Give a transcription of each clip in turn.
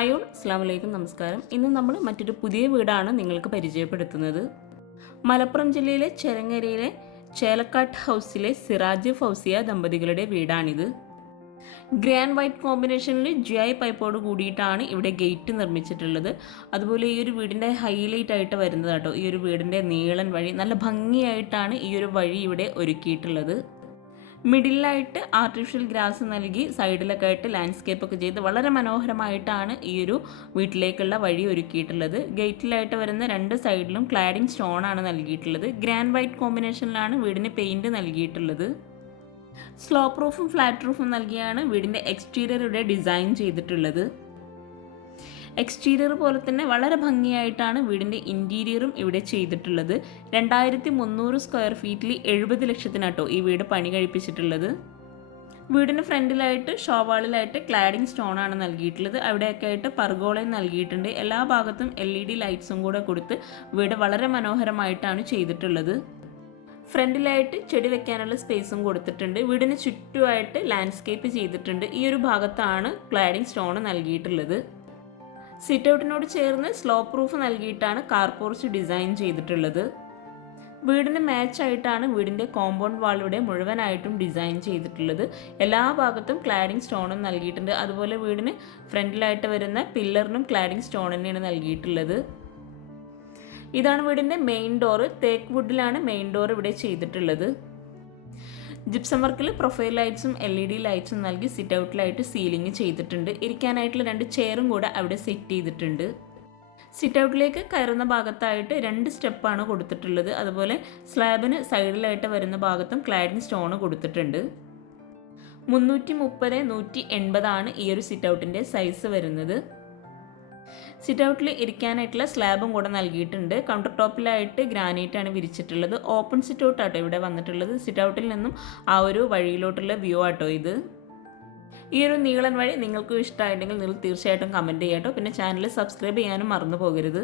Hi all അസ്സാം വലൈക്കും നമസ്കാരം. ഇന്ന് നമ്മൾ മറ്റൊരു പുതിയ വീടാണ് നിങ്ങൾക്ക് പരിചയപ്പെടുത്തുന്നത്. മലപ്പുറം ജില്ലയിലെ ചെരങ്ങരയിലെ ചേലക്കാട്ട് ഹൗസിലെ സിറാജ് ഫൗസിയ ദമ്പതികളുടെ വീടാണിത്. ഗ്രാൻഡ് വൈറ്റ് കോമ്പിനേഷനിൽ ജി ഐ പൈപ്പോട് കൂടിയിട്ടാണ് ഇവിടെ ഗേറ്റ് നിർമ്മിച്ചിട്ടുള്ളത്. അതുപോലെ ഈ ഒരു വീടിന്റെ ഹൈലൈറ്റ് ആയിട്ട് വരുന്നത് കേട്ടോ. ഈ ഒരു വീടിന്റെ നീളൻ വഴി നല്ല ഭംഗിയായിട്ടാണ് ഈ ഒരു വഴി ഇവിടെ ഒരുക്കിയിട്ടുള്ളത്. മിഡിലായിട്ട് ആർട്ടിഫിഷ്യൽ ഗ്രാസ് നൽകി സൈഡിലൊക്കെ ആയിട്ട് ലാൻഡ്സ്കേപ്പ് ഒക്കെ ചെയ്ത് വളരെ മനോഹരമായിട്ടാണ് ഈ ഒരു വീട്ടിലേക്കുള്ള വഴി ഒരുക്കിയിട്ടുള്ളത്. ഗേറ്റിലായിട്ട് വരുന്ന രണ്ട് സൈഡിലും ക്ലാഡിംഗ് സ്റ്റോൺ ആണ് നൽകിയിട്ടുള്ളത്. ഗ്രാൻഡ് വൈറ്റ് കോമ്പിനേഷനിലാണ് വീടിന് പെയിന്റ് നൽകിയിട്ടുള്ളത്. സ്ലോപ്പ് റൂഫും ഫ്ലാറ്റ് റൂഫും നൽകിയാണ് വീടിന്റെ ഇവിടെ ഡിസൈൻ ചെയ്തിട്ടുള്ളത്. എക്സ്റ്റീരിയർ പോലെ തന്നെ വളരെ ഭംഗിയായിട്ടാണ് വീടിന്റെ ഇന്റീരിയറും ഇവിടെ ചെയ്തിട്ടുള്ളത്. രണ്ടായിരത്തി മുന്നൂറ് സ്ക്വയർ ഫീറ്റിൽ എഴുപത് ലക്ഷത്തിനാട്ടോ ഈ വീട് പണി കഴിപ്പിച്ചിട്ടുള്ളത്. വീടിന് ഫ്രണ്ടിലായിട്ട് ഷോവാളിലായിട്ട് ക്ലാഡിംഗ് സ്റ്റോൺ ആണ് നൽകിയിട്ടുള്ളത്. അവിടെയൊക്കെ ആയിട്ട് പർഗോളയും നൽകിയിട്ടുണ്ട്. എല്ലാ ഭാഗത്തും എൽ ഇ ഡി ലൈറ്റ്സും കൂടെ കൊടുത്ത് വീട് വളരെ മനോഹരമായിട്ടാണ് ചെയ്തിട്ടുള്ളത്. ഫ്രണ്ടിലായിട്ട് ചെടി വെക്കാനുള്ള സ്പേസും കൊടുത്തിട്ടുണ്ട്. വീടിന് ചുറ്റുമായിട്ട് ലാൻഡ്സ്കേപ്പ് ചെയ്തിട്ടുണ്ട്. ഈ ഒരു ഭാഗത്താണ് ക്ലാഡിംഗ് സ്റ്റോൺ നൽകിയിട്ടുള്ളത്. സിറ്റ് ഔട്ടിനോട് ചേർന്ന് സ്ലോ പ്രൂഫ് നൽകിയിട്ടാണ് കാർ പോർച്ച് ഡിസൈൻ ചെയ്തിട്ടുള്ളത്. വീടിന് മാച്ചായിട്ടാണ് വീടിന്റെ കോമ്പൗണ്ട് വാളിലൂടെ മുഴുവനായിട്ടും ഡിസൈൻ ചെയ്തിട്ടുള്ളത്. എല്ലാ ഭാഗത്തും ക്ലാഡിംഗ് സ്റ്റോണും നൽകിയിട്ടുണ്ട്. അതുപോലെ വീടിന് ഫ്രണ്ടിലായിട്ട് വരുന്ന പില്ലറിനും ക്ലാഡിംഗ് സ്റ്റോൺ തന്നെയാണ് നൽകിയിട്ടുള്ളത്. ഇതാണ് വീടിന്റെ മെയിൻ ഡോറ് തേക്ക് വുഡിലാണ് മെയിൻ ഡോർ ഇവിടെ ചെയ്തിട്ടുള്ളത്. ജിപ്സം വർക്കിൽ പ്രൊഫൈൽ ലൈറ്റ്സും എൽ ഇ ഡി ലൈറ്റ്സും നൽകി സിറ്റ് ഔട്ടിലായിട്ട് സീലിംഗ് ചെയ്തിട്ടുണ്ട്. ഇരിക്കാനായിട്ടുള്ള രണ്ട് ചെയറും കൂടെ അവിടെ സെറ്റ് ചെയ്തിട്ടുണ്ട്. സിറ്റ് ഔട്ടിലേക്ക് കയറുന്ന ഭാഗത്തായിട്ട് രണ്ട് സ്റ്റെപ്പാണ് കൊടുത്തിട്ടുള്ളത്. അതുപോലെ സ്ലാബിന് സൈഡിലായിട്ട് വരുന്ന ഭാഗത്തും ക്ലാഡിംഗ് സ്റ്റോൺ കൊടുത്തിട്ടുണ്ട്. മുന്നൂറ്റി മുപ്പത് നൂറ്റി എൺപതാണ് ഈ ഒരു സിറ്റ് ഔട്ടിന്റെ സൈസ് വരുന്നത്. സിറ്റ് ഔട്ടിൽ ഇരിക്കാനായിട്ടുള്ള സ്ലാബും കൂടെ നൽകിയിട്ടുണ്ട്. കൗണ്ടർ ടോപ്പിലായിട്ട് ഗ്രാനൈറ്റാണ് വിരിച്ചിട്ടുള്ളത്. ഓപ്പൺ സിറ്റ് ഔട്ട് ആട്ടോ ഇവിടെ വന്നിട്ടുള്ളത്. സിറ്റ് ഔട്ടിൽ നിന്നും ആ ഒരു വഴിയിലോട്ടുള്ള വ്യൂ ആട്ടോ ഇത്. ഈ ഒരു നീളൻ വഴി നിങ്ങൾക്കും ഇഷ്ടമായിട്ടുണ്ടെങ്കിൽ നിങ്ങൾ തീർച്ചയായിട്ടും കമന്റ് ചെയ്യാട്ടോ. പിന്നെ ചാനൽ സബ്സ്ക്രൈബ് ചെയ്യാനും മറന്നു പോകരുത്.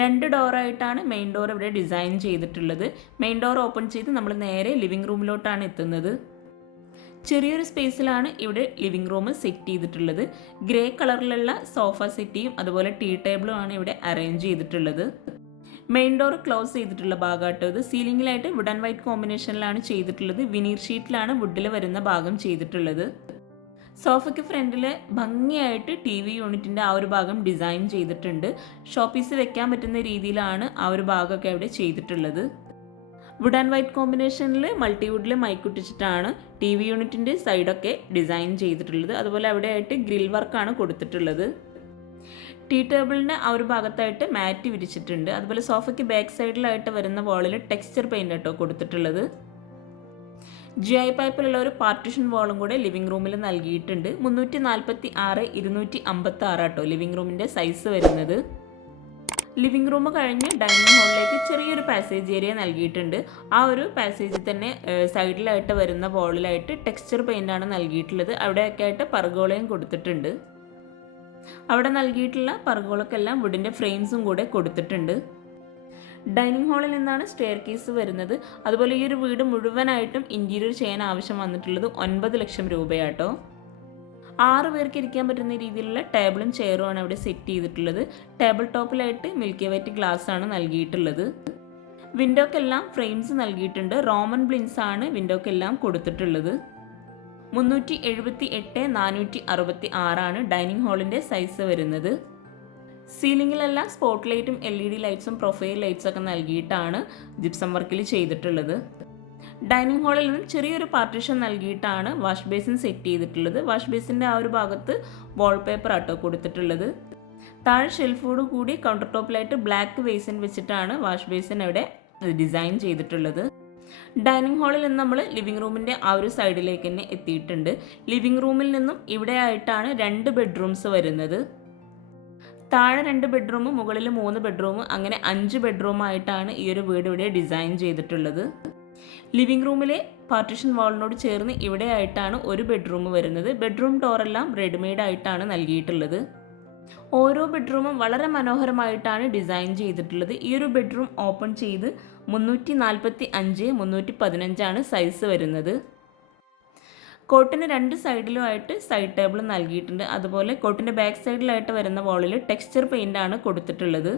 രണ്ട് ഡോറായിട്ടാണ് മെയിൻ ഡോർ ഇവിടെ ഡിസൈൻ ചെയ്തിട്ടുള്ളത്. മെയിൻ ഡോർ ഓപ്പൺ ചെയ്ത് നമ്മൾ നേരെ ലിവിംഗ് റൂമിലോട്ടാണ് എത്തുന്നത്. ചെറിയൊരു സ്പേസിലാണ് ഇവിടെ ലിവിംഗ് റൂം സെറ്റ് ചെയ്തിട്ടുള്ളത്. ഗ്രേ കളറിലുള്ള സോഫ സെറ്റിയും അതുപോലെ ടീ ടേബിളും ആണ് ഇവിടെ അറേഞ്ച് ചെയ്തിട്ടുള്ളത്. മെയിൻ ഡോർ ക്ലോസ് ചെയ്തിട്ടുള്ള ഭാഗമായിട്ട് ഇത്. സീലിംഗിലായിട്ട് വുഡ് ആൻഡ് വൈറ്റ് കോമ്പിനേഷനിലാണ് ചെയ്തിട്ടുള്ളത്. വിനീർ ഷീറ്റിലാണ് വുഡിൽ വരുന്ന ഭാഗം ചെയ്തിട്ടുള്ളത്. സോഫയ്ക്ക് ഫ്രണ്ടിൽ ഭംഗിയായിട്ട് ടി വി യൂണിറ്റിന്റെ ആ ഒരു ഭാഗം ഡിസൈൻ ചെയ്തിട്ടുണ്ട്. ഷോപ്പീസ് വെക്കാൻ പറ്റുന്ന രീതിയിലാണ് ആ ഒരു ഭാഗമൊക്കെ അവിടെ ചെയ്തിട്ടുള്ളത്. വുഡ് ആൻഡ് വൈറ്റ് കോമ്പിനേഷനിൽ മൾട്ടിവുഡിൽ മൈക്കുട്ടിച്ചിട്ടാണ് ടി വി യൂണിറ്റിന്റെ സൈഡൊക്കെ ഡിസൈൻ ചെയ്തിട്ടുള്ളത്. അതുപോലെ അവിടെയായിട്ട് ഗ്രിൽ വർക്കാണ് കൊടുത്തിട്ടുള്ളത്. ടീ ടേബിളിന് ആ ഒരു ഭാഗത്തായിട്ട് മാറ്റ് വിരിച്ചിട്ടുണ്ട്. അതുപോലെ സോഫയ്ക്ക് ബാക്ക് സൈഡിലായിട്ട് വരുന്ന വാളിൽ ടെക്സ്ചർ പെയിന്റ് ആട്ടോ കൊടുത്തിട്ടുള്ളത്. ജി ഐ പൈപ്പിലുള്ള ഒരു പാർട്ടിഷൻ വാളും കൂടെ ലിവിംഗ് റൂമിൽ നൽകിയിട്ടുണ്ട്. മുന്നൂറ്റി നാൽപ്പത്തി ആറ് ഇരുന്നൂറ്റി അമ്പത്തി ആറ് ആട്ടോ ലിവിംഗ് റൂമിന്റെ സൈസ് വരുന്നത്. ലിവിംഗ് റൂം കഴിഞ്ഞ് ഡൈനിങ് ഹാളിലേക്ക് ചെറിയൊരു പാസേജ് ഏരിയ നൽകിയിട്ടുണ്ട്. ആ ഒരു പാസേജിൽ തന്നെ സൈഡിലായിട്ട് വരുന്ന വോളിലായിട്ട് ടെക്സ്ചർ പെയിന്റ് ആണ് നൽകിയിട്ടുള്ളത്. അവിടെയൊക്കെ ആയിട്ട് പർഗോളയും കൊടുത്തിട്ടുണ്ട്. അവിടെ നൽകിയിട്ടുള്ള പർഗോളക്കെല്ലാം വുഡിന്റെ ഫ്രെയിംസും കൂടെ കൊടുത്തിട്ടുണ്ട്. ഡൈനിങ് ഹാളിൽ നിന്നാണ് സ്റ്റെയർ കേസ് വരുന്നത്. അതുപോലെ ഈ ഒരു വീട് മുഴുവനായിട്ടും ഇന്റീരിയർ ചെയ്യാൻ ആവശ്യം വന്നിട്ടുള്ളത് ഒൻപത് ലക്ഷം രൂപയാട്ടോ. ആറ് പേർക്ക് ഇരിക്കാൻ പറ്റുന്ന രീതിയിലുള്ള ടേബിളും ചെയറും ആണ് അവിടെ സെറ്റ് ചെയ്തിട്ടുള്ളത്. ടേബിൾ ടോപ്പിലായിട്ട് മിൽക്കി വൈറ്റ് ഗ്ലാസ് ആണ് നൽകിയിട്ടുള്ളത്. വിൻഡോക്കെല്ലാം ഫ്രെയിംസ് നൽകിയിട്ടുണ്ട്. റോമൻ ബ്ലിൻസ് ആണ് വിൻഡോക്കെല്ലാം കൊടുത്തിട്ടുള്ളത്. മുന്നൂറ്റി എഴുപത്തി എട്ട് നാനൂറ്റി അറുപത്തി ആറാണ് ഡൈനിങ് ഹാളിന്റെ സൈസ് വരുന്നത്. സീലിങ്ങിലെല്ലാം സ്പോട്ട് ലൈറ്റും എൽ ഇ ഡി ലൈറ്റ്സും പ്രൊഫൈൽ ലൈറ്റ്സും ഒക്കെ നൽകിയിട്ടാണ് ജിപ്സം വർക്കിൽ ചെയ്തിട്ടുള്ളത്. ഡൈനിങ് ഹാളിൽ നിന്ന് ചെറിയൊരു പാർട്ടീഷൻ നൽകിയിട്ടാണ് വാഷ് ബേസിൻ സെറ്റ് ചെയ്തിട്ടുള്ളത്. വാഷ് ബേസിന്റെ ആ ഒരു ഭാഗത്ത് വാൾപേപ്പർ ആട്ടോ കൊടുത്തിട്ടുള്ളത്. താഴെ ഷെൽഫോട് കൂടി കൗണ്ടർ ടോപ്പിലായിട്ട് ബ്ലാക്ക് വേസിൻ വെച്ചിട്ടാണ് വാഷ് ബേസിൻ അവിടെ ഡിസൈൻ ചെയ്തിട്ടുള്ളത്. ഡൈനിങ് ഹാളിൽ നിന്ന് നമ്മൾ ലിവിംഗ് റൂമിന്റെ ആ ഒരു സൈഡിലേക്ക് തന്നെ എത്തിയിട്ടുണ്ട്. ലിവിംഗ് റൂമിൽ നിന്നും ഇവിടെ ആയിട്ടാണ് രണ്ട് ബെഡ്റൂംസ് വരുന്നത്. താഴെ രണ്ട് ബെഡ്റൂമും മുകളിൽ മൂന്ന് ബെഡ്റൂം അങ്ങനെ അഞ്ച് ബെഡ്റൂമായിട്ടാണ് ഈ ഒരു വീട് ഇവിടെ ഡിസൈൻ ചെയ്തിട്ടുള്ളത്. ലിവിംഗ് റൂമിലെ പാർട്ടിഷൻ വാളിനോട് ചേർന്ന് ഇവിടെ ആയിട്ടാണ് ഒരു ബെഡ്റൂം വരുന്നത്. ബെഡ്റൂം ഡോറെല്ലാം റെഡിമെയ്ഡ് ആയിട്ടാണ് നൽകിയിട്ടുള്ളത്. ഓരോ ബെഡ്റൂമും വളരെ മനോഹരമായിട്ടാണ് ഡിസൈൻ ചെയ്തിട്ടുള്ളത്. ഈ ഒരു ബെഡ്റൂം ഓപ്പൺ ചെയ്ത് മുന്നൂറ്റി നാൽപ്പത്തി അഞ്ച് മുന്നൂറ്റി പതിനഞ്ചാണ് സൈസ് വരുന്നത്. കോട്ടിന് രണ്ട് സൈഡിലുമായിട്ട് സൈഡ് ടേബിൾ നൽകിയിട്ടുണ്ട്. അതുപോലെ കോട്ടിന്റെ ബാക്ക് സൈഡിലായിട്ട് വരുന്ന വാളിൽ ടെക്സ്ചർ പെയിന്റാണ് കൊടുത്തിട്ടുള്ളത്.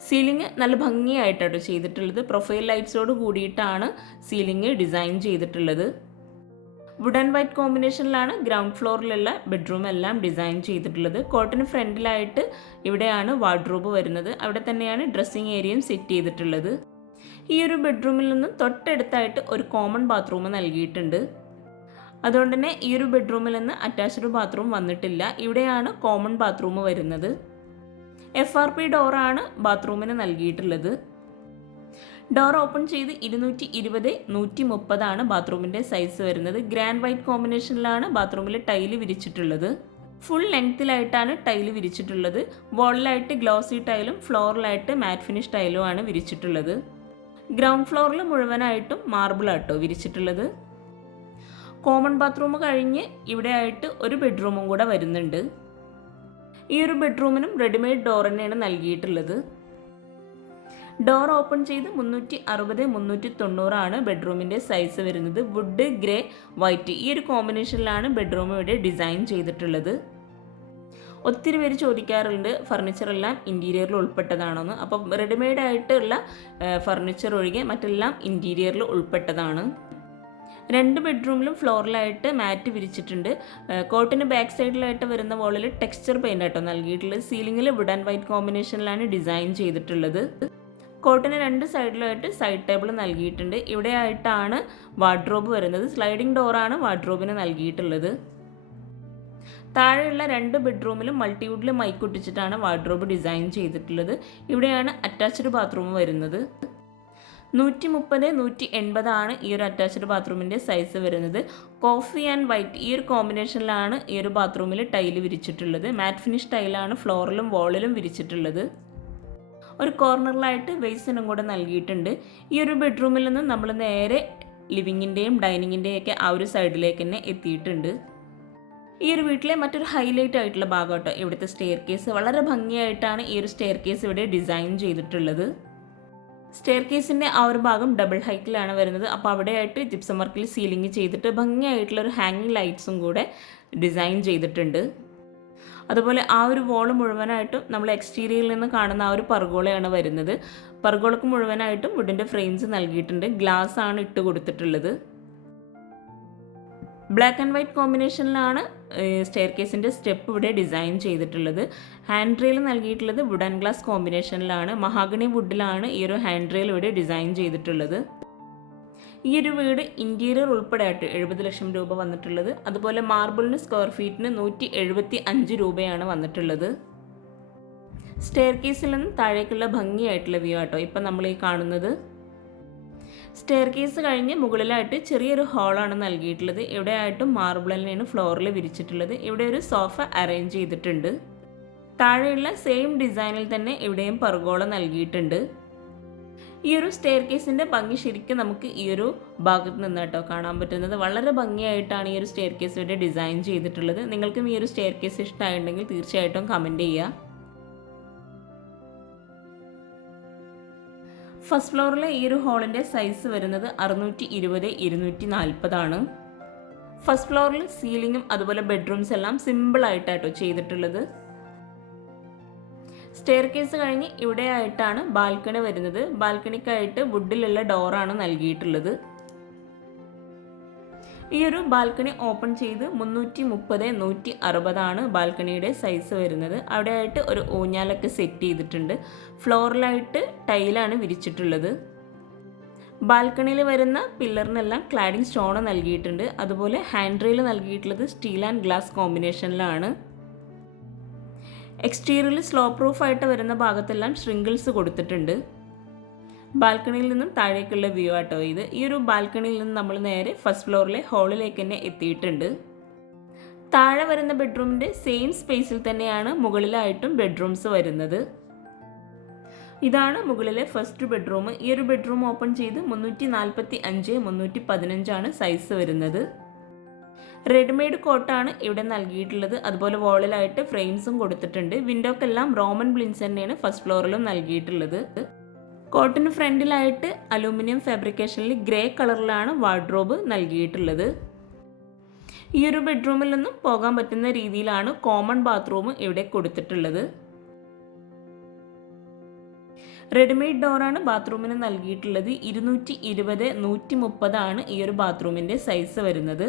സീലിംഗ് നല്ല ഭംഗിയായിട്ടാണ് ചെയ്തിട്ടുള്ളത്. പ്രൊഫൈൽ ലൈറ്റ്സോട് കൂടിയിട്ടാണ് സീലിംഗ് ഡിസൈൻ ചെയ്തിട്ടുള്ളത്. വുഡ് ആൻഡ് വൈറ്റ് കോമ്പിനേഷനിലാണ് ഗ്രൗണ്ട് ഫ്ലോറിലുള്ള ബെഡ്റൂം എല്ലാം ഡിസൈൻ ചെയ്തിട്ടുള്ളത്. കോട്ടൺ ഫ്രണ്ടിലായിട്ട് ഇവിടെയാണ് വാർഡ്രോബ് വരുന്നത്. അവിടെ തന്നെയാണ് ഡ്രസ്സിങ് ഏരിയയും സെറ്റ് ചെയ്തിട്ടുള്ളത്. ഈ ഒരു ബെഡ്റൂമിൽ നിന്നും തൊട്ടടുത്തായിട്ട് ഒരു കോമൺ ബാത്റൂം നൽകിയിട്ടുണ്ട്. അതുകൊണ്ട് തന്നെ ഈ ഒരു ബെഡ്റൂമിൽ നിന്ന് അറ്റാച്ച്ഡ് ബാത്റൂം വന്നിട്ടില്ല. ഇവിടെയാണ് കോമൺ ബാത്റൂം വരുന്നത്. എഫ് ആർ പി ഡോറാണ് ബാത്റൂമിന് നൽകിയിട്ടുള്ളത്. ഡോർ ഓപ്പൺ ചെയ്ത് ഇരുന്നൂറ്റി ഇരുപത് നൂറ്റി മുപ്പതാണ് ബാത്റൂമിന്റെ സൈസ് വരുന്നത്. ഗ്രാൻഡ് വൈറ്റ് കോമ്പിനേഷനിലാണ് ബാത്റൂമിൽ ടൈൽ വിരിച്ചിട്ടുള്ളത്. ഫുൾ ലെങ്ത്തിലായിട്ടാണ് ടൈൽ വിരിച്ചിട്ടുള്ളത്. വോളിലായിട്ട് ഗ്ലോസി ടൈലും ഫ്ലോറിലായിട്ട് മാറ്റ് ഫിനിഷ് ടൈലും ആണ് വിരിച്ചിട്ടുള്ളത്. ഗ്രൗണ്ട് ഫ്ലോറിൽ മുഴുവനായിട്ടും മാർബിൾ ആട്ടോ വിരിച്ചിട്ടുള്ളത്. കോമൺ ബാത്റൂം കഴിഞ്ഞ് ഇവിടെ ആയിട്ട് ഒരു ബെഡ്റൂമും കൂടെ വരുന്നുണ്ട്. ഈ ഒരു ബെഡ്റൂമിനും റെഡിമെയ്ഡ് ഡോർ തന്നെയാണ് നൽകിയിട്ടുള്ളത്. ഡോർ ഓപ്പൺ ചെയ്ത് മുന്നൂറ്റി അറുപത് മുന്നൂറ്റി തൊണ്ണൂറാണ് ബെഡ്റൂമിന്റെ സൈസ് വരുന്നത്. വുഡ് ഗ്രേ വൈറ്റ് ഈ ഒരു കോമ്പിനേഷനിലാണ് ബെഡ്റൂം ഇവിടെ ഡിസൈൻ ചെയ്തിട്ടുള്ളത്. ഒത്തിരി പേര് ചോദിക്കാറുണ്ട് ഫർണിച്ചർ എല്ലാം ഇന്റീരിയറിൽ ഉൾപ്പെട്ടതാണെന്ന്. അപ്പം റെഡിമെയ്ഡ് ആയിട്ടുള്ള ഫർണിച്ചർ ഒഴികെ മറ്റെല്ലാം ഇന്റീരിയറിൽ ഉൾപ്പെട്ടതാണ്. രണ്ട് ബെഡ്റൂമിലും ഫ്ലോറിലായിട്ട് മാറ്റ് വിരിച്ചിട്ടുണ്ട്. കോട്ടിന് ബാക്ക് സൈഡിലായിട്ട് വരുന്ന വോളിൽ ടെക്സ്ചർ പെയിന്റ് ആട്ടോ നൽകിയിട്ടുള്ളത്. സീലിംഗിൽ വുഡ് ആൻഡ് വൈറ്റ് കോമ്പിനേഷനിലാണ് ഡിസൈൻ ചെയ്തിട്ടുള്ളത്. കോട്ടിന് രണ്ട് സൈഡിലായിട്ട് സൈഡ് ടേബിൾ നൽകിയിട്ടുണ്ട്. ഇവിടെ ആയിട്ടാണ് വാർഡ്രോബ് വരുന്നത് സ്ലൈഡിംഗ് ഡോറാണ് വാർഡ്രോബിന് നൽകിയിട്ടുള്ളത്. താഴെയുള്ള രണ്ട് ബെഡ്റൂമിലും മൾട്ടിവുഡിൽ മൈക്ക് ഒട്ടിച്ചിട്ടാണ് വാർഡ്രോബ് ഡിസൈൻ ചെയ്തിട്ടുള്ളത്. ഇവിടെയാണ് അറ്റാച്ച്ഡ് ബാത്റൂം വരുന്നത്. നൂറ്റി മുപ്പത് നൂറ്റി എൺപതാണ് ഈ ഒരു അറ്റാച്ച്ഡ് ബാത്റൂമിന്റെ സൈസ് വരുന്നത്. കോഫി ആൻഡ് വൈറ്റ് ഈ ഒരു കോമ്പിനേഷനിലാണ് ഈ ഒരു ബാത്റൂമിൽ ടൈൽ വിരിച്ചിട്ടുള്ളത്. മാറ്റ് ഫിനിഷ് ടൈലാണ് ഫ്ലോറിലും വാളിലും വിരിച്ചിട്ടുള്ളത്. ഒരു കോർണറിലായിട്ട് ബേസിനും കൂടെ നൽകിയിട്ടുണ്ട്. ഈ ഒരു ബെഡ്റൂമിൽ നിന്ന് നമ്മൾ നേരെ ലിവിങ്ങിന്റെയും ഡൈനിങ്ങിന്റെയും ഒക്കെ ആ ഒരു സൈഡിലേക്ക് തന്നെ എത്തിയിട്ടുണ്ട്. ഈ ഒരു വീട്ടിലെ മറ്റൊരു ഹൈലൈറ്റ് ആയിട്ടുള്ള ഭാഗം കേട്ടോ. ഇവിടുത്തെ സ്റ്റെയർ കേസ് വളരെ ഭംഗിയായിട്ടാണ് ഈ ഒരു സ്റ്റെയർ കേസ് ഇവിടെ ഡിസൈൻ ചെയ്തിട്ടുള്ളത്. സ്റ്റെയർ കേസിന്റെ ആ ഒരു ഭാഗം ഡബിൾ ഹൈറ്റിലാണ് വരുന്നത്. അപ്പോൾ അവിടെയായിട്ട് ജിപ്സം വർക്കിൽ സീലിംഗ് ചെയ്തിട്ട് ഭംഗിയായിട്ടുള്ള ഒരു ഹാങ്ങിങ് ലൈറ്റ്സും കൂടെ ഡിസൈൻ ചെയ്തിട്ടുണ്ട്. അതുപോലെ ആ ഒരു വോൾ മുഴുവനായിട്ടും നമ്മൾ എക്സ്റ്റീരിയറിൽ നിന്ന് കാണുന്ന ആ ഒരു പർഗോളയാണ് വരുന്നത്. പർഗോളക്ക് മുഴുവനായിട്ടും വുഡിന്റെ ഫ്രെയിംസ് നൽകിയിട്ടുണ്ട്. ഗ്ലാസ് ആണ് ഇട്ട് കൊടുത്തിട്ടുള്ളത്. ബ്ലാക്ക് ആൻഡ് വൈറ്റ് കോമ്പിനേഷനിലാണ് സ്റ്റെയർ കേസിന്റെ സ്റ്റെപ്പ് ഇവിടെ ഡിസൈൻ ചെയ്തിട്ടുള്ളത്. ഹാൻഡ് റെയിൽ നൽകിയിട്ടുള്ളത് വുഡ് ആൻഡ് ഗ്ലാസ് കോമ്പിനേഷനിലാണ് മഹാഗണി വുഡിലാണ് ഈ ഒരു ഹാൻഡ് റെയിൽ ഇവിടെ ഡിസൈൻ ചെയ്തിട്ടുള്ളത്. ഈ ഒരു വീട് ഇന്റീരിയർ ഉൾപ്പെടെ ആയിട്ട് എഴുപത് ലക്ഷം രൂപ വന്നിട്ടുള്ളത്. അതുപോലെ മാർബിളിന് സ്ക്വയർ ഫീറ്റിന് നൂറ്റി എഴുപത്തി അഞ്ച് രൂപയാണ് വന്നിട്ടുള്ളത്. സ്റ്റെയർ കേസിൽ നിന്ന് താഴേക്കുള്ള ഭംഗിയായിട്ടുള്ള വ്യൂ ആട്ടോ ഇപ്പം നമ്മൾ ഈ കാണുന്നത്. സ്റ്റെയർ കേസ് കഴിഞ്ഞ് മുകളിലായിട്ട് ചെറിയൊരു ഹാളാണ് നൽകിയിട്ടുള്ളത്. ഇവിടെ ആയിട്ടും മാർബിൾ തന്നെയാണ് ഫ്ലോറിൽ വിരിച്ചിട്ടുള്ളത്. ഇവിടെ ഒരു സോഫ അറേഞ്ച് ചെയ്തിട്ടുണ്ട്. താഴെയുള്ള സെയിം ഡിസൈനിൽ തന്നെ ഇവിടെയും പർഗോള നൽകിയിട്ടുണ്ട്. ഈ ഒരു സ്റ്റെയർ കേസിന്റെ ഭംഗി ശരിക്കും നമുക്ക് ഈ ഒരു ഭാഗത്ത് നിന്ന് കേട്ടോ കാണാൻ പറ്റുന്നത്. വളരെ ഭംഗിയായിട്ടാണ് ഈ ഒരു സ്റ്റെയർ കേസ് ഇവിടെ ഡിസൈൻ ചെയ്തിട്ടുള്ളത്. നിങ്ങൾക്കും ഈ ഒരു സ്റ്റെയർ കേസ് ഇഷ്ടമായിട്ടുണ്ടെങ്കിൽ തീർച്ചയായിട്ടും കമന്റ് ചെയ്യുക. ഫസ്റ്റ് ഫ്ലോറിലെ ഈ ഒരു ഹോളിന്റെ സൈസ് വരുന്നത് അറുന്നൂറ്റി ഇരുപത് ഇരുന്നൂറ്റി നാൽപ്പതാണ് ഫസ്റ്റ് ഫ്ലോറിൽ സീലിങ്ങും അതുപോലെ ബെഡ്റൂംസ് എല്ലാം സിമ്പിളായിട്ടാട്ടോ ചെയ്തിട്ടുള്ളത്. സ്റ്റെയർ കേസ് കഴിഞ്ഞ് ഇവിടെ ആയിട്ടാണ് ബാൽക്കണി വരുന്നത്. ബാൽക്കണിക്കായിട്ട് വുഡിലുള്ള ഡോറാണ് നൽകിയിട്ടുള്ളത്. ഈ ഒരു ബാൽക്കണി ഓപ്പൺ ചെയ്ത് മുന്നൂറ്റി മുപ്പത് നൂറ്റി അറുപതാണ് ബാൽക്കണിയുടെ സൈസ് വരുന്നത്. അവിടെ ആയിട്ട് ഒരു ഊഞ്ഞാലൊക്കെ സെറ്റ് ചെയ്തിട്ടുണ്ട്. ഫ്ലോറിലായിട്ട് ടൈലാണ് വിരിച്ചിട്ടുള്ളത്. ബാൽക്കണിയിൽ വരുന്ന പില്ലറിനെല്ലാം ക്ലാഡിംഗ് സ്റ്റോൺ നൽകിയിട്ടുണ്ട്. അതുപോലെ ഹാൻഡ് റെയിൽ നൽകിയിട്ടുള്ളത് സ്റ്റീൽ ആൻഡ് ഗ്ലാസ് കോമ്പിനേഷനിലാണ് എക്സ്റ്റീരിയറിൽ സ്ലോ പ്രൂഫായിട്ട് വരുന്ന ഭാഗത്തെല്ലാം ഷ്രിങ്കിൾസ് കൊടുത്തിട്ടുണ്ട്. ബാൽക്കണിയിൽ നിന്നും താഴേക്കുള്ള വ്യൂ ആട്ടോ ഇത്. ഈ ഒരു ബാൽക്കണിയിൽ നിന്ന് നമ്മൾ നേരെ ഫസ്റ്റ് ഫ്ലോറിലെ ഹാളിലേക്ക് തന്നെ എത്തിയിട്ടുണ്ട്. താഴെ വരുന്ന ബെഡ്റൂമിന്റെ സെയിം സ്പേസിൽ തന്നെയാണ് മുകളിലായിട്ടും ബെഡ്റൂംസ് വരുന്നത്. ഇതാണ് മുകളിലെ ഫസ്റ്റ് ബെഡ്റൂം ഈ ഒരു ബെഡ്റൂം ഓപ്പൺ ചെയ്ത് മുന്നൂറ്റി നാൽപ്പത്തി അഞ്ച് മുന്നൂറ്റി പതിനഞ്ചാണ് സൈസ് വരുന്നത്. റെഡിമെയ്ഡ് കോട്ടാണ് ഇവിടെ നൽകിയിട്ടുള്ളത്. അതുപോലെ വോളിലായിട്ട് ഫ്രെയിംസും കൊടുത്തിട്ടുണ്ട്. വിൻഡോക്കെല്ലാം റോമൻ ബ്ലിൻസ് തന്നെയാണ് ഫസ്റ്റ് ഫ്ലോറിലും നൽകിയിട്ടുള്ളത്. കോട്ടിന് ഫ്രണ്ടിലായിട്ട് അലൂമിനിയം ഫാബ്രിക്കേഷനിൽ ഗ്രേ കളറിലാണ് വാർഡ്രോബ് നൽകിയിട്ടുള്ളത്. ഈ ഒരു ബെഡ്റൂമിൽ നിന്നും പോകാൻ പറ്റുന്ന രീതിയിലാണ് കോമൺ ബാത്റൂം ഇവിടെ കൊടുത്തിട്ടുള്ളത്. റെഡിമെയ്ഡ് ഡോറാണ് ബാത്റൂമിന് നൽകിയിട്ടുള്ളത്. ഇരുന്നൂറ്റി ഇരുപത് നൂറ്റി മുപ്പതാണ് ഈ ഒരു ബാത്റൂമിന്റെ സൈസ് വരുന്നത്.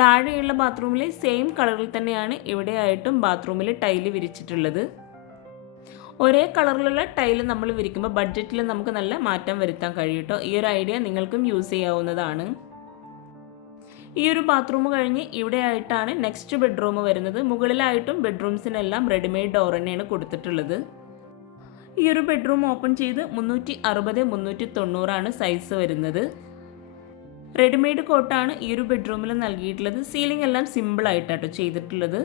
താഴെയുള്ള ബാത്റൂമിൽ സെയിം കളറിൽ തന്നെയാണ് ഇവിടെയായിട്ടും ബാത്റൂമിൽ ടൈൽ വിരിച്ചിട്ടുള്ളത്. ഒരേ കളറിലുള്ള ടൈൽ നമ്മൾ വിരിക്കുമ്പോൾ ബഡ്ജറ്റിൽ നമുക്ക് നല്ല മാറ്റം വരുത്താൻ കഴിയും ഈ ഒരു ഐഡിയ നിങ്ങൾക്കും യൂസ് ചെയ്യാവുന്നതാണ്. ഈ ഒരു ബാത്റൂം കഴിഞ്ഞ് ഇവിടെ ആയിട്ടാണ് നെക്സ്റ്റ് ബെഡ്റൂം വരുന്നത്. മുകളിലായിട്ടും ബെഡ്റൂംസിനെല്ലാം റെഡിമെയ്ഡ് ഡോർ തന്നെയാണ് കൊടുത്തിട്ടുള്ളത്. ഈ ഒരു ബെഡ്റൂം ഓപ്പൺ ചെയ്ത് മുന്നൂറ്റി അറുപത് മുന്നൂറ്റി തൊണ്ണൂറാണ് സൈസ് വരുന്നത്. റെഡിമെയ്ഡ് കോട്ടാണ് ഈ ഒരു ബെഡ്റൂമിൽ നൽകിയിട്ടുള്ളത്. സീലിംഗ് എല്ലാം സിമ്പിൾ ആയിട്ടാട്ടോ ചെയ്തിട്ടുള്ളത്.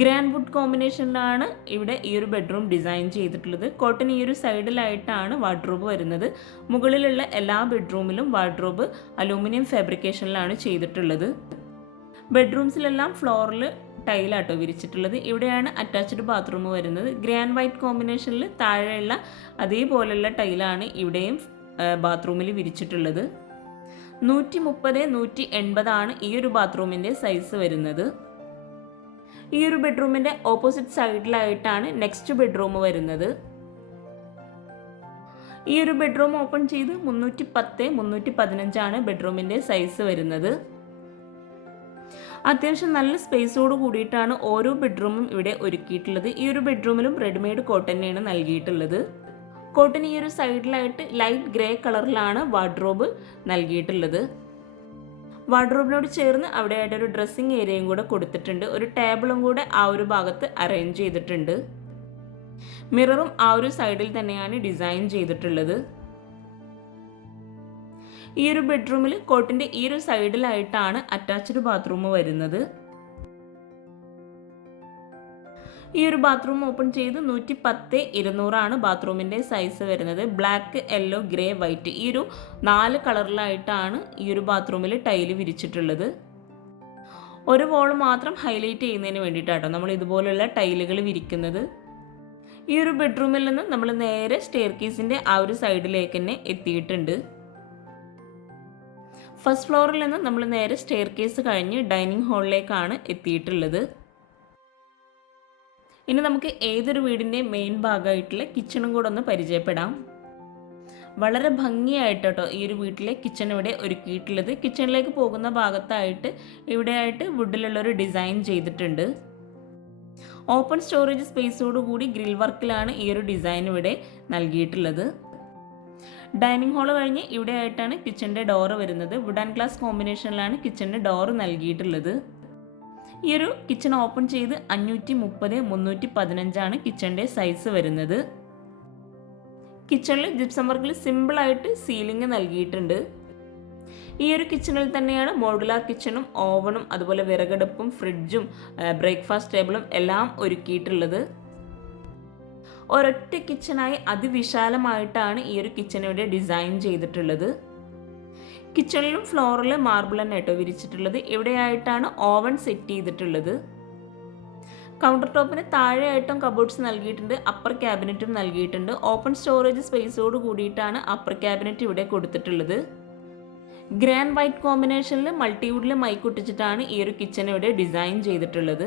ഗ്രാൻഡ് വുഡ് കോമ്പിനേഷനിലാണ് ഇവിടെ ഈ ഒരു ബെഡ്റൂം ഡിസൈൻ ചെയ്തിട്ടുള്ളത്. കോട്ടൺ ഈ ഒരു സൈഡിലായിട്ടാണ് വാർഡ്രോബ് വരുന്നത്. മുകളിലുള്ള എല്ലാ ബെഡ്റൂമിലും വാർഡ്രോബ് അലൂമിനിയം ഫാബ്രിക്കേഷനിലാണ് ചെയ്തിട്ടുള്ളത്. ബെഡ്റൂംസിലെല്ലാം ഫ്ലോറിൽ ടൈലാട്ടോ വിരിച്ചിട്ടുള്ളത്. ഇവിടെയാണ് അറ്റാച്ച്ഡ് ബാത്റൂം വരുന്നത്. ഗ്രാൻഡ് വൈറ്റ് കോമ്പിനേഷനിൽ താഴെയുള്ള അതേപോലെയുള്ള ടൈലാണ് ഇവിടെയും ബാത്റൂമിൽ വിരിച്ചിട്ടുള്ളത്. നൂറ്റി മുപ്പത് നൂറ്റി എൺപതാണ് ഈ ഒരു ബാത്റൂമിന്റെ സൈസ് വരുന്നത്. ഈ ഒരു ബെഡ്റൂമിന്റെ ഓപ്പോസിറ്റ് സൈഡിലായിട്ടാണ് നെക്സ്റ്റ് ബെഡ്റൂം വരുന്നത്. ഈ ഒരു ബെഡ്റൂം ഓപ്പൺ ചെയ്ത് മുന്നൂറ്റി പത്ത് മുന്നൂറ്റി പതിനഞ്ചാണ് ബെഡ്റൂമിന്റെ സൈസ് വരുന്നത്. അത്യാവശ്യം നല്ല സ്പേസോട് കൂടിയിട്ടാണ് ഓരോ ബെഡ്റൂമും ഇവിടെ ഒരുക്കിയിട്ടുള്ളത്. ഈ ഒരു ബെഡ്റൂമിലും റെഡിമെയ്ഡ് കോട്ടൺ തന്നെയാണ് നൽകിയിട്ടുള്ളത്. കോട്ടൺ ഈ ഒരു സൈഡിലായിട്ട് ലൈറ്റ് ഗ്രേ കളറിലാണ് വാർഡ്രോബ് നൽകിയിട്ടുള്ളത്. വാർഡ്രോബിനോട് ചേർന്ന് അവിടെയായിട്ട് ഒരു ഡ്രസ്സിങ് ഏരിയയും കൂടെ കൊടുത്തിട്ടുണ്ട്. ഒരു ടേബിളും കൂടെ ആ ഒരു ഭാഗത്ത് അറേഞ്ച് ചെയ്തിട്ടുണ്ട്. മിററും ആ ഒരു സൈഡിൽ തന്നെയാണ് ഡിസൈൻ ചെയ്തിട്ടുള്ളത്. ഈ ഒരു ബെഡ്റൂമിൽ കോട്ടിന്റെ ഈ ഒരു സൈഡിലായിട്ടാണ് അറ്റാച്ച്ഡ് ബാത്റൂം വരുന്നത്. ഈ ഒരു ബാത്റൂം ഓപ്പൺ ചെയ്ത് നൂറ്റി പത്ത് ഇരുന്നൂറാണ് ബാത്റൂമിന്റെ സൈസ് വരുന്നത്. ബ്ലാക്ക് യെല്ലോ ഗ്രേ വൈറ്റ് ഈ ഒരു നാല് കളറിലായിട്ടാണ് ഈ ഒരു ബാത്റൂമിൽ ടൈൽ വിരിച്ചിട്ടുള്ളത്. ഒരു വോൾ മാത്രം ഹൈലൈറ്റ് ചെയ്യുന്നതിന് വേണ്ടിയിട്ടാട്ടോ നമ്മൾ ഇതുപോലുള്ള ടൈലുകൾ വിരിക്കുന്നത്. ഈ ഒരു ബെഡ്റൂമിൽ നിന്ന് നമ്മൾ നേരെ സ്റ്റെയർ കേസിന്റെ ആ ഒരു സൈഡിലേക്ക് തന്നെ എത്തിയിട്ടുണ്ട്. ഫസ്റ്റ് ഫ്ലോറിൽ നിന്ന് നമ്മൾ നേരെ സ്റ്റെയർ കേസ് കഴിഞ്ഞ് ഡൈനിങ് ഹാളിലേക്കാണ് എത്തിയിട്ടുള്ളത്. ഇനി നമുക്ക് ഏതൊരു വീടിന്റെ മെയിൻ ഭാഗമായിട്ടുള്ള കിച്ചണും കൂടെ ഒന്ന് പരിചയപ്പെടാം. വളരെ ഭംഗിയായിട്ട് കേട്ടോ ഈ ഒരു വീട്ടിലെ കിച്ചൺ ഇവിടെ ഒരുക്കിയിട്ടുള്ളത്. കിച്ചണിലേക്ക് പോകുന്ന ഭാഗത്തായിട്ട് ഇവിടെയായിട്ട് വുഡിലുള്ള ഒരു ഡിസൈൻ ചെയ്തിട്ടുണ്ട്. ഓപ്പൺ സ്റ്റോറേജ് സ്പേസോടുകൂടി ഗ്രിൽ വർക്കിലാണ് ഈ ഒരു ഡിസൈൻ ഇവിടെ നൽകിയിട്ടുള്ളത്. ഡൈനിങ് ഹാൾ കഴിഞ്ഞ് ഇവിടെ ആയിട്ടാണ് കിച്ചന്റെ ഡോറ് വരുന്നത്. വുഡ് ആൻഡ് ഗ്ലാസ് കോമ്പിനേഷനിലാണ് കിച്ചന്റെ ഡോറ് നൽകിയിട്ടുള്ളത്. ഈ ഒരു കിച്ചൺ ഓപ്പൺ ചെയ്ത് അഞ്ഞൂറ്റി മുപ്പത് മുന്നൂറ്റി പതിനഞ്ചാണ് കിച്ചണിന്റെ സൈസ് വരുന്നത് കിച്ചണിൽ ജിപ്സം വർക്കിൽ സിമ്പിളായിട്ട് സീലിംഗ് നൽകിയിട്ടുണ്ട്. ഈ ഒരു കിച്ചണിൽ തന്നെയാണ് മോഡുലാർ കിച്ചണും ഓവണും അതുപോലെ വിറകടുപ്പും ഫ്രിഡ്ജും ബ്രേക്ക്ഫാസ്റ്റ് ടേബിളും എല്ലാം ഒരുക്കിയിട്ടുള്ളത്. ഒരൊറ്റ കിച്ചണായി അതിവിശാലമായിട്ടാണ് ഈ ഒരു കിച്ചൺ ഇവിടെ ഡിസൈൻ ചെയ്തിട്ടുള്ളത്. കിച്ചണിലും ഫ്ലോറിലും മാർബിൾ തന്നെ കേട്ടോ വിരിച്ചിട്ടുള്ളത്. എവിടെയായിട്ടാണ് ഓവൻ സെറ്റ് ചെയ്തിട്ടുള്ളത്? കൗണ്ടർ ടോപ്പിന് താഴെയായിട്ടും കബോർഡ്സ് നൽകിയിട്ടുണ്ട് അപ്പർ ക്യാബിനറ്റും നൽകിയിട്ടുണ്ട്. ഓപ്പൺ സ്റ്റോറേജ് സ്പേസോട് കൂടിയിട്ടാണ് അപ്പർ ക്യാബിനറ്റ് ഇവിടെ കൊടുത്തിട്ടുള്ളത്. ഗ്രാൻഡ് വൈറ്റ് കോമ്പിനേഷനിൽ മൾട്ടിവുഡിൽ മൈക്കൊട്ടിച്ചിട്ടാണ് ഈ ഒരു കിച്ചൺ ഇവിടെ ഡിസൈൻ ചെയ്തിട്ടുള്ളത്.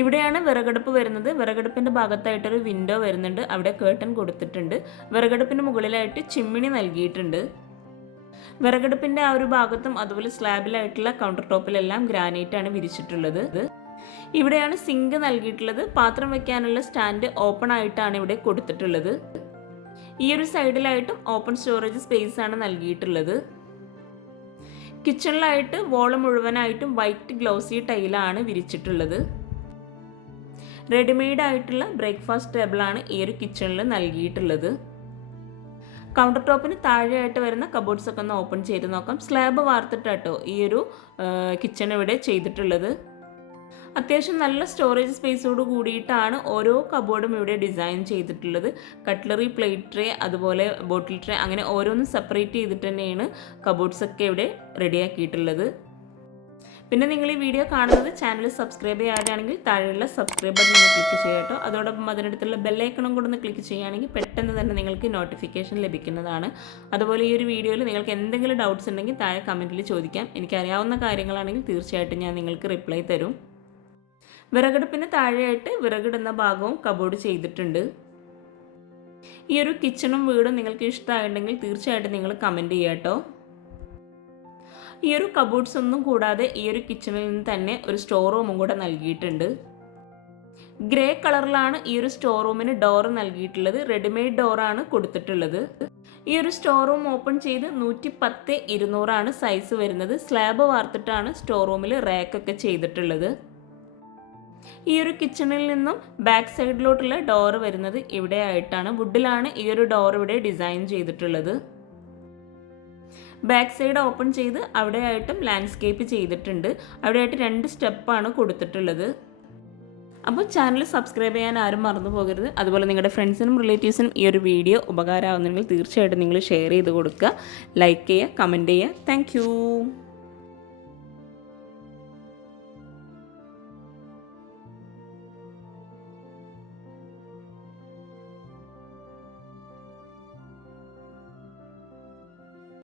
ഇവിടെയാണ് വിറകടുപ്പ് വരുന്നത്. വിറകടുപ്പിന്റെ ഭാഗത്തായിട്ടൊരു വിൻഡോ വരുന്നുണ്ട്. അവിടെ കേട്ടൺ കൊടുത്തിട്ടുണ്ട്. വിറകടുപ്പിന് മുകളിലായിട്ട് ചിമ്മിണി നൽകിയിട്ടുണ്ട്. വിറകടുപ്പിന്റെ ആ ഒരു ഭാഗത്തും അതുപോലെ സ്ലാബിലായിട്ടുള്ള കൗണ്ടർ ടോപ്പിലെല്ലാം ആണ് വിരിച്ചിട്ടുള്ളത്. ഇവിടെയാണ് സിങ്ക് നൽകിയിട്ടുള്ളത്. പാത്രം വെക്കാനുള്ള സ്റ്റാൻഡ് ഓപ്പൺ ആയിട്ടാണ് ഇവിടെ കൊടുത്തിട്ടുള്ളത്. ഈ ഒരു സൈഡിലായിട്ടും ഓപ്പൺ സ്റ്റോറേജ് സ്പേസ് ആണ് നൽകിയിട്ടുള്ളത്. കിച്ചണിലായിട്ട് വോൾ മുഴുവനായിട്ടും വൈറ്റ് ഗ്ലൗസി ടൈലാണ് വിരിച്ചിട്ടുള്ളത്. റെഡിമെയ്ഡ് ആയിട്ടുള്ള ബ്രേക്ക്ഫാസ്റ്റ് ടേബിളാണ് ഈ ഒരു കിച്ചണിൽ നൽകിയിട്ടുള്ളത്. കൗണ്ടർ ടോപ്പിന് താഴെയായിട്ട് വരുന്ന കബോർഡ്സ് ഒക്കെ ഒന്ന് ഓപ്പൺ ചെയ്ത് നോക്കാം. സ്ലാബ് വാർത്തിട്ടാട്ടോ ഈ ഒരു കിച്ചൺ ഇവിടെ ചെയ്തിട്ടുള്ളത്. അത്യാവശ്യം നല്ല സ്റ്റോറേജ് സ്പേസോട് കൂടിയിട്ടാണ് ഓരോ കബോർഡും ഇവിടെ ഡിസൈൻ ചെയ്തിട്ടുള്ളത്. കട്ട്ലറി പ്ലേറ്റ് ട്രേ അതുപോലെ ബോട്ടിൽ ട്രേ അങ്ങനെ ഓരോന്നും സെപ്പറേറ്റ് ചെയ്തിട്ട് തന്നെയാണ് കബോർഡ്സൊക്കെ ഇവിടെ റെഡിയാക്കിയിട്ടുള്ളത് പിന്നെ നിങ്ങൾ ഈ വീഡിയോ കാണുന്നത് ചാനൽ സബ്സ്ക്രൈബ് ചെയ്യാനാണെങ്കിൽ താഴെയുള്ള സബ്സ്ക്രൈബ് ബട്ടൺ ഒന്ന് ക്ലിക്ക് ചെയ്യുക കേട്ടോ. അതോടൊപ്പം അതിനടുത്തുള്ള ബെല്ലൈക്കണും കൂടെ ഒന്ന് ക്ലിക്ക് ചെയ്യുകയാണെങ്കിൽ പെട്ടെന്ന് തന്നെ നിങ്ങൾക്ക് നോട്ടിഫിക്കേഷൻ ലഭിക്കുന്നതാണ്. അതുപോലെ ഈ ഒരു വീഡിയോയിൽ നിങ്ങൾക്ക് എന്തെങ്കിലും ഡൗട്ട്സ് ഉണ്ടെങ്കിൽ താഴെ കമന്റിൽ ചോദിക്കാം. എനിക്കറിയാവുന്ന കാര്യങ്ങളാണെങ്കിൽ തീർച്ചയായിട്ടും ഞാൻ നിങ്ങൾക്ക് റിപ്ലൈ തരും. വിറകടുപ്പിന് താഴെയായിട്ട് വിറകിടുന്ന ഭാഗവും കബോർഡ് ചെയ്തിട്ടുണ്ട്. ഈ ഒരു കിച്ചണും വീടും നിങ്ങൾക്ക് ഇഷ്ടമായിട്ടുണ്ടെങ്കിൽ തീർച്ചയായിട്ടും നിങ്ങൾ കമന്റ് ചെയ്യാട്ടോ കേട്ടോ. ഈ ഒരു കബോർഡ്സ് ഒന്നും കൂടാതെ ഈ ഒരു കിച്ചണിൽ നിന്ന് തന്നെ ഒരു സ്റ്റോർ റൂമും കൂടെ നൽകിയിട്ടുണ്ട്. ഗ്രേ കളറിലാണ് ഈ ഒരു സ്റ്റോർ റൂമിന് ഡോർ നൽകിയിട്ടുള്ളത്. റെഡിമെയ്ഡ് ഡോറാണ് കൊടുത്തിട്ടുള്ളത്. ഈ ഒരു സ്റ്റോർ റൂം ഓപ്പൺ ചെയ്ത് നൂറ്റി പത്ത് ഇരുന്നൂറാണ് സൈസ് വരുന്നത്. സ്ലാബ് വാർത്തിട്ടാണ് സ്റ്റോർ റൂമിൽ റാക്കൊക്കെ ചെയ്തിട്ടുള്ളത്. ഈ ഒരു കിച്ചണിൽ നിന്നും ബാക്ക് സൈഡിലോട്ടുള്ള ഡോർ വരുന്നത് ഇവിടെ ആയിട്ടാണ് വുഡിലാണ് ഈ ഒരു ഡോർ ഇവിടെ ഡിസൈൻ ചെയ്തിട്ടുള്ളത്. ബാക്ക് സൈഡ് ഓപ്പൺ ചെയ്ത് അവിടെ ആയിട്ടും ലാൻഡ്സ്കേപ്പ് ചെയ്തിട്ടുണ്ട്. അവിടെ ആയിട്ട് രണ്ട് സ്റ്റെപ്പാണ് കൊടുത്തിട്ടുള്ളത്. അപ്പോൾ ചാനൽ സബ്സ്ക്രൈബ് ചെയ്യാൻ ആരും മറന്നു പോകരുത്. അതുപോലെ നിങ്ങളുടെ ഫ്രണ്ട്സിനും റിലേറ്റീവ്സിനും ഈ ഒരു വീഡിയോ ഉപകാരമാകുന്നെങ്കിൽ തീർച്ചയായിട്ടും നിങ്ങൾ ഷെയർ ചെയ്ത് കൊടുക്കുക. ലൈക്ക് ചെയ്യുക കമന്റ് ചെയ്യുക. താങ്ക്